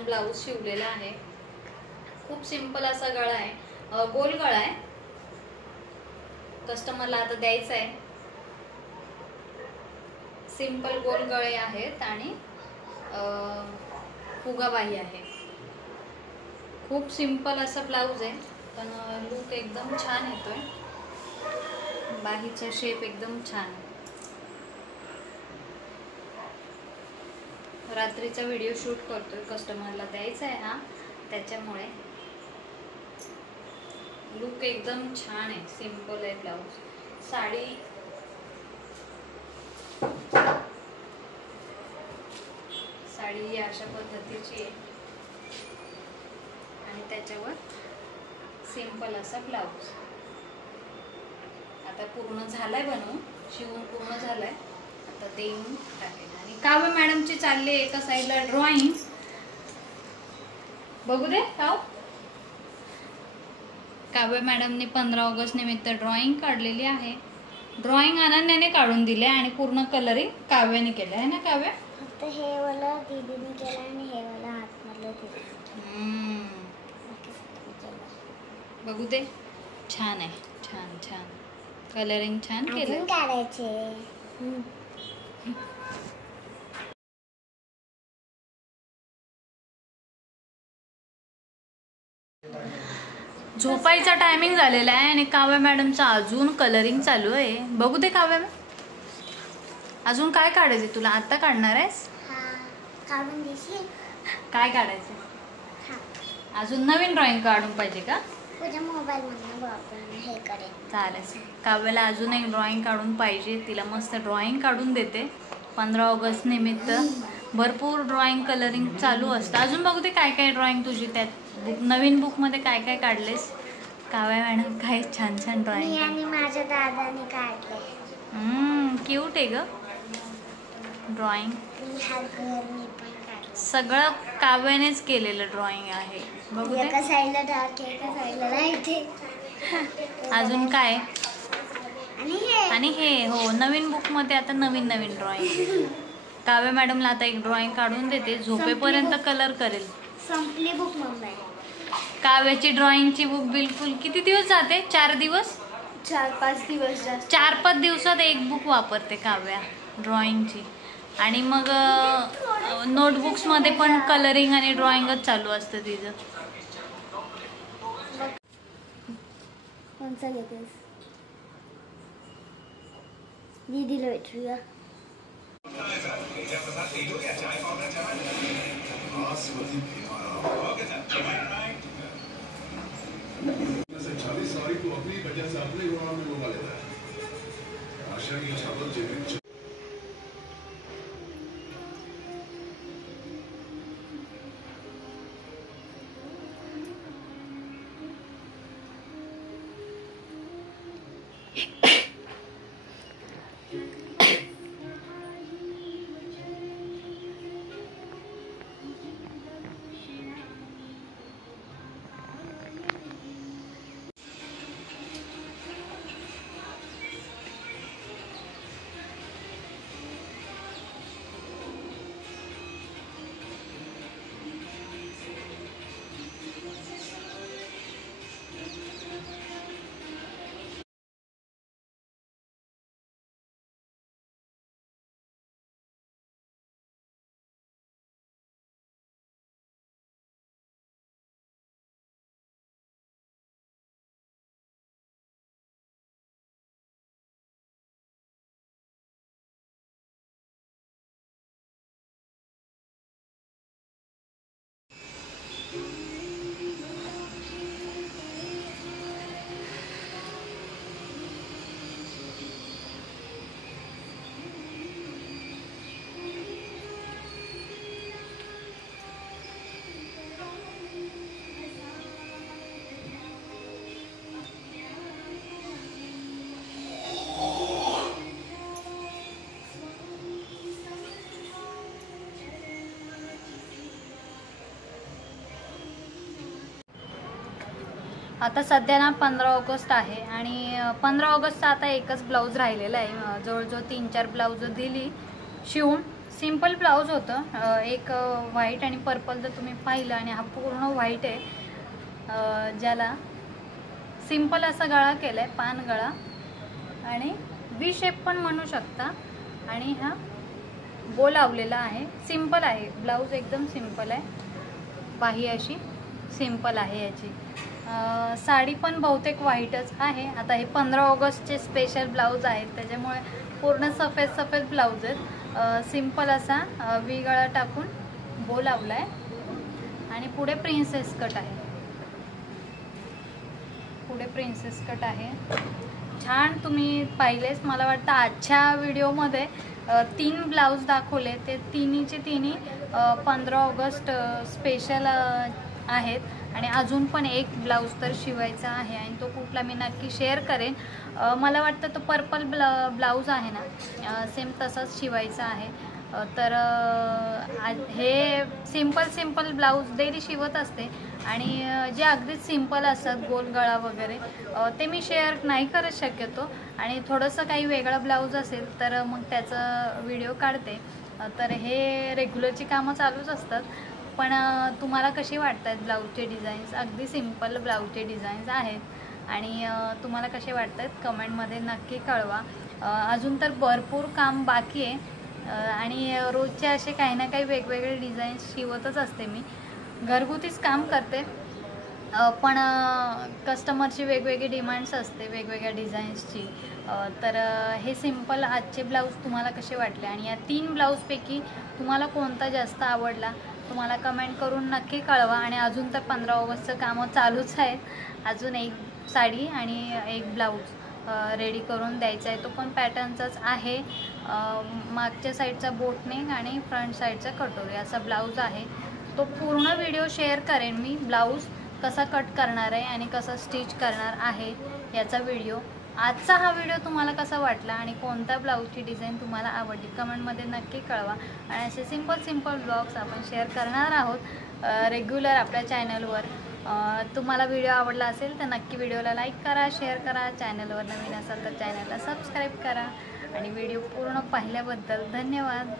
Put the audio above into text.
छान ब्लाऊज शिवलेला आहे। खूप सिंपल असा गळा आहे, गोल गळा आहे। कस्टमरला आता द्यायचा आहे। सिंपल गोल गळे आहेत आणि फुगाबाई आहे। खूप सिंपल असा ब्लाऊज आहे, पण लुक एकदम छान येतोय। बाहीचा शेप एकदम छान। रात्रीचा व्हिडिओ शूट करतोय, कस्टमरला द्यायचा आहे हा, त्याच्यामुळे लुक एकदम छान आहे। सिंपल आहे ब्लाऊज। साडी अशा पद्धतीची आहे आणि त्याच्यावर सिंपल असा ब्लाऊज। आता पूर्ण झालाय बनवून, शिवून पूर्ण झालाय। आता देऊन टाकेल। आणि काव्य मॅडमची चालली एका साईडला ड्रॉइंग, बघू दे काव्य मॅडमने 15 ऑगस्ट निमित्त ड्रॉइंग काढलेली आहे। ड्रॉइंग अनन्याने काढून दिले आणि पूर्ण कलरिंग काव्याने केलं आहे ना काव्य? फक्त हे वाला दीदीने केलं आणि हे वाला आतमधलं दिलं। बघू दे, छान आहे। छान छान कलरिंग छान केलं। अजून काढायचे। झोपायचा टायमिंग झालेला आहे आणि काव्य मॅडमचा अजून कलरिंग चालू आहे। बघू दे काव्य, अजून काय काढायचे तुला? आता काढणार आहेस? काढून देशील? काय काढायचं? अजून नवीन ड्रॉइंग काढून पाहिजे का? तुझ्या मोबाईल मधून आपण हे करेल। चालेल। काव्याला अजून एक ड्रॉइंग काढून पाहिजे, तिला मस्त ड्रॉइंग काढून देते। 15 ऑगस्ट निमित्त भरपूर ड्रॉइंग कलरिंग चालू असतं। अजून बघू दे काय काय ड्रॉइंग तुझी त्यात नवीन बुक मध्ये काय काय काढलेस? काव्या मॅडम काय छान छान ड्रॉइंग आणि माझ्या दादाने काढले। क्यूट आहे ग ड्रॉइंग। सगळं काव्यानेच केलेलं ड्रॉइंग आहे। बघू दे। एका साईडला डार्क आहे, एका साईडला लाईट आहे। अजून काय? आणि हे हो, नवीन बुक मध्ये आता नवीन नवीन ड्रॉइंग। काव्य मॅडमला आता एक ड्रॉइंग काढून देते, झोपेपर्यंत कलर करेल। संपली बुक मम्मी। काव्याची ड्रॉइंगची बुक बिलकुल किती दिवस जाते? 4 दिवस, 4-5 दिवस जास्त। 4-5 दिवसात एक बुक वापरते काव्या ड्रॉइंगची। आणि मग नोटबुक्स मध्ये पण कलरिंग आणि ड्रॉइंगच चालू असतं तिचं। कोणचा घेतेस? दीदीला भेटूया। सारी को अपनी वजह से अपने गुनाह में डुबा लेता है। आशा की छापल जेबी आता सध्या ना 15 ऑगस्ट आहे आणि 15 ऑगस्टचा आता एकच ब्लाऊज राहिलेला आहे। जवळजवळ 3-4 ब्लाऊज दिली शिवून, सिंपल ब्लाऊज होतं, एक व्हाईट आणि पर्पल जर तुम्ही पाहिलं, आणि हा पूर्ण व्हाईट आहे, ज्याला सिंपल असा गळा केला आहे, पान गळा, आणि व्ही शेप पण म्हणू शकता, आणि हा बो लावलेला आहे. सिंपल आहे ब्लाऊज, एकदम सिंपल आहे. बाही अशी सिंपल आहे याची. साडी पण बहुतेक व्हाईटच आहे. आता हे 15 ऑगस्टचे स्पेशल ब्लाऊज आहेत, त्याच्यामुळे पूर्ण सफेद सफेद ब्लाऊज आहेत. सिंपल असा व्ही गळा टाकून बो लावला आहे, आणि पुढे प्रिन्सेस कट आहे. पुढे प्रिन्सेस कट आहे. छान तुम्ही पाहिलेच, मला वाटतं आजच्या व्हिडिओमध्ये 3 ब्लाऊज दाखवले, ते तिन्हीचे तिन्ही 15 ऑगस्ट स्पेशल आहेत. आणि अजून पण एक ब्लाऊज तर शिवायचा आहे, आणि तो कुठला मी नक्की शेअर करेन. मला वाटतं तो पर्पल ब्लाऊज आहे ना, सेम तसाच शिवायचा आहे. तर हे सिंपल ब्लाऊज डेली शिवत असते, आणि जे अगदीच सिंपल असतात गोल गळा वगैरे ते मी शेअर नाही करत शक्यतो. आणि थोडंसं काही वेगळं ब्लाऊज असेल तर मग त्याचा व्हिडिओ काढते. तर हे रेग्युलरची कामं चालूच असतात. पण तुम्हाला कशी वाटतात ब्लाऊजचे डिझाईन्स? अगदी सिंपल ब्लाऊजचे डिझाईन्स आहेत, आणि तुम्हाला कसे वाटतात कमेंटमध्ये नक्की कळवा. अजून तर भरपूर काम बाकी आहे, आणि रोजचे असे काही ना काही वेगवेगळे डिझाईन्स शिवतच असते मी. घरगुतीच काम करते, पण कस्टमरची वेगवेगळी डिमांड्स असते वेगवेगळ्या डिझाईन्सची. तर हे सिंपल आजचे ब्लाऊज तुम्हाला कसे वाटले, आणि या 3 ब्लाऊजपैकी तुम्हाला कोणता जास्त आवडला तुम्हाला कमेंट करून नक्की कळवा. आणि अजून तर 15 ऑगस्टचं कामं चालूच आहेत. अजून एक साडी आणि एक ब्लाऊज रेडी करून द्यायचा आहे, तो पण पॅटर्नचाच आहे. मागच्या साईडचा बोटनेक आणि फ्रंट साईडचा कटोरी असा ब्लाऊज आहे. तो पूर्ण व्हिडिओ शेअर करेन मी, ब्लाऊज कसा कट करणार आहे आणि कसा स्टिच करणार आहे याचा व्हिडिओ. आजचा हा व्हिडिओ तुम्हाला कसा वाटला, आणि कोणत्या ब्लाऊजची डिझाईन तुम्हाला आवडली कमेंटमध्ये नक्की कळवा. आणि असे सिंपल ब्लॉग्स आपण शेअर करणार आहोत रेग्युलर आपल्या चॅनलवर. तुम्हाला व्हिडिओ आवडला असेल तर नक्की व्हिडिओला लाईक करा, शेअर करा. चॅनलवर नवीन असाल तर चॅनलला सबस्क्राईब करा. आणि व्हिडिओ पूर्ण पाहिल्याबद्दल धन्यवाद.